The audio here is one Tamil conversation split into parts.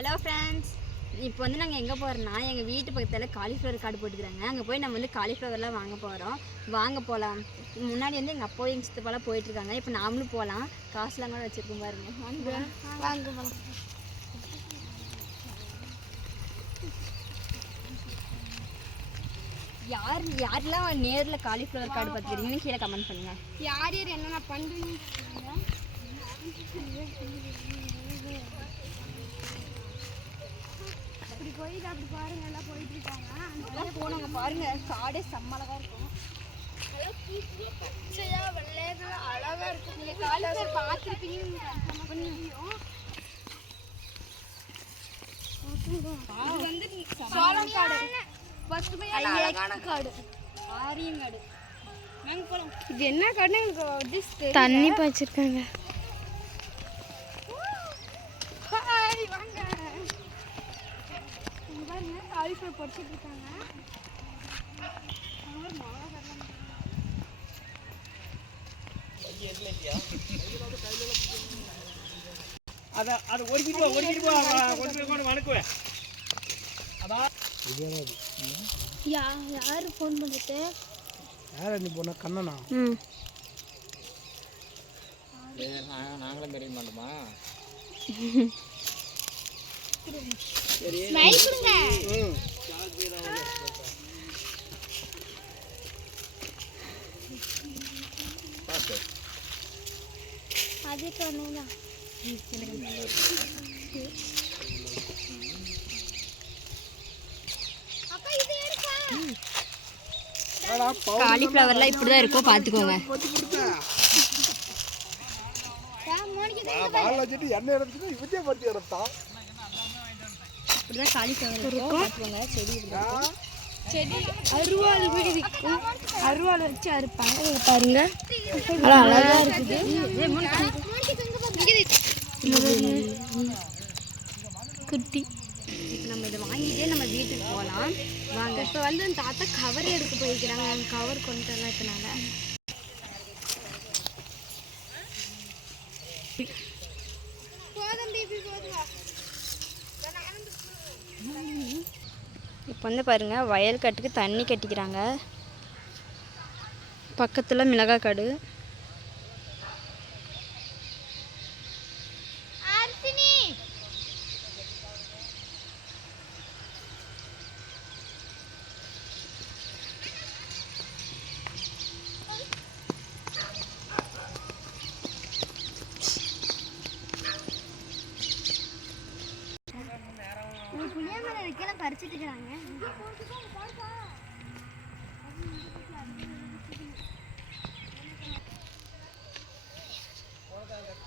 ஹலோ ஃப்ரெண்ட்ஸ், இப்போ வந்து நாங்கள் எங்கே போகிறோன்னா எங்கள் வீட்டு பக்கத்தில் காலிஃப்ளவர் காடு போட்டுக்கிறாங்க. அங்கே போய் நம்ம வந்து காலிஃப்ளவர்லாம் வாங்க போகலாம். முன்னாடி வந்து எங்கள் அப்பாவும் எங்கள் சித்தப்பாலாம் போயிட்டுருக்காங்க. இப்போ நாமளும் போகலாம். காசுலாம் கூட வச்சுருக்கோம் பாருங்க. வாங்க போகலாம். யாரெல்லாம் நேரில் காலிஃப்ளவர் காடு பார்த்துக்கிறீங்கன்னு கீழே கமெண்ட் பண்ணுங்கள். யார் என்னென்ன பண்ணுறீங்க அப்படி போயிட்டு அப்படி பாருங்க, எல்லாம் போயிட்டு இருக்காங்க. அங்கெல்லாம் போனாங்க பாருங்க, காடே செம்மழகா இருக்கும். பச்சையா வெள்ளையா அழகா இருக்கும். நீங்க காலிஃப்ளவர் பார்த்துருப்பீங்க. இது வந்து சோளம் காடு, அழகான காடு, ஆரியங்காடு. நாங்கள் போகலாம். இது என்ன காடுன்னு எனக்கு தண்ணி பாய்ச்சிருக்காங்க. வாங்க பாருங்க, காலிஃப்ளவர் பொறிச்சிட்டு இருக்காங்க. அது ஒருக்கிட்டு போ வணக்குவேன். யாரு ஃபோன் பண்ணுறது? யார் நீ போன கண்ணனா? நாங்களும் தெரிய மாட்டோமா? ஸ்மைல் கொடுங்க. அது சொன்னேதான். காலிஃப்ளவர்லாம் இப்படி தான் இருக்கும், பார்த்துக்கோங்க. இப்படிதான் காலிஃப்ளவர் இருக்கும், பார்த்துக்கோங்க. செடி அருவாள் விற்கும். அருவாள் வச்சு அறுப்பாங்க. பாருங்க, அழகா இருக்குது. குட்டி. நம்ம இதை வாங்கிட்டே நம்ம வீட்டுக்கு போகலாம் வாங்க. இப்போ வந்து அந்த தாத்தா கவர் எடுக்க போயிருக்கிறாங்க. அவங்க கவர் கொண்டு வரலாம். இதனால இப்போ வந்து பாருங்கள், வயல் காட்டுக்கு தண்ணி கட்டிக்கிறாங்க. பக்கத்தில் மிளகாய் காடு. புளியமரம் வைக்கலாம் பறிச்சுட்டு இருக்கிறாங்க.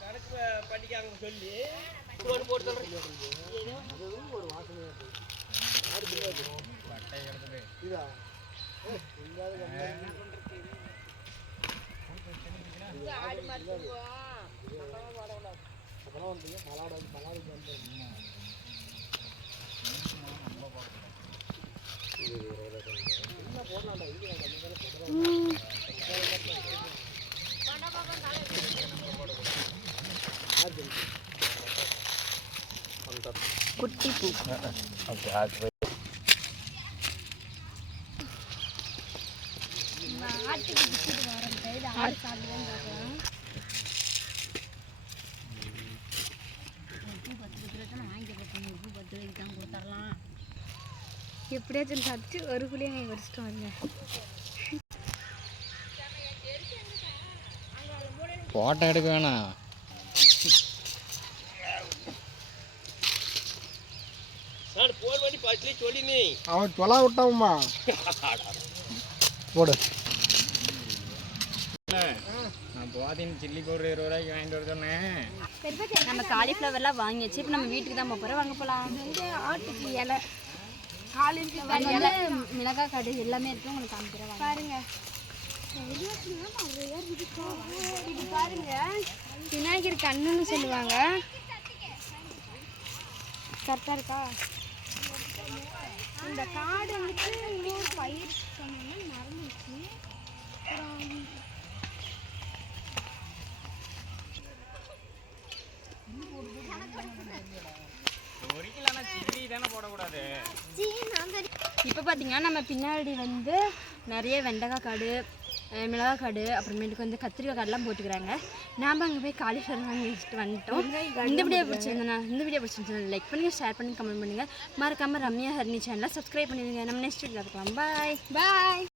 கணக்கு பண்ணிக்காங்க சொல்லி போட்டு ஒரு வாசனை குட்டி பூ. எப்படியாச்சும் சத்து ஒரு புளியை நீங்கள் வச்சுட்டு வாங்க. போட்டோ எடுக்க வேணாம். அவன் தொலா விட்டாமா போடு. நான் போதின்னு சில்லி பவுடர் 20 ரூபாய்க்கு வாங்கிட்டு வர சொன்னேன். நம்ம காலிஃப்ளவர்லாம் வாங்கியாச்சு. இப்போ நம்ம வீட்டுக்கு தான் போகிறோம். வாங்க போகலாம். வந்து ஆட்டுக்கு இலை, காலிஃப்ளவர் இலை, மிளகாய் காடு எல்லாமே இருக்குது. உங்களுக்கு காமிக்கிறேன் பாருங்க. இது பாருங்க, விநாயகர் கண்ணுன்னு சொல்லுவாங்க. கரெக்டாக இருக்கா? இந்த காடு வந்துட்டு இன்னொரு பயிர் சொன்னோம்னா மறந்துச்சு. ஒரு கிலோ தானே போடக்கூடாது. இப்போ பார்த்தீங்கன்னா நம்ம பின்னாடி வந்து நிறைய வெண்டைக்காய் காடு, மிளகாய் காடு, அப்புறமேட்டுக்கு வந்து கத்திரிக்காய் காடுலாம் போட்டுக்கிறாங்க. நாம் அங்கே போய் காலிஃப்ளவர் வாங்கி வச்சுட்டு வந்துட்டோம். இந்த வீடியோ பிடிச்சிருந்தா லைக் பண்ணுங்கள், ஷேர் பண்ணி கமெண்ட் பண்ணுங்கள். மறக்காமல் ரம்யா ஹரிணி சேனலை சப்ஸ்கிரைப் பண்ணிடுங்க. நம்ம நெக்ஸ்ட் வீடியோ பார்க்கலாம். பாய்.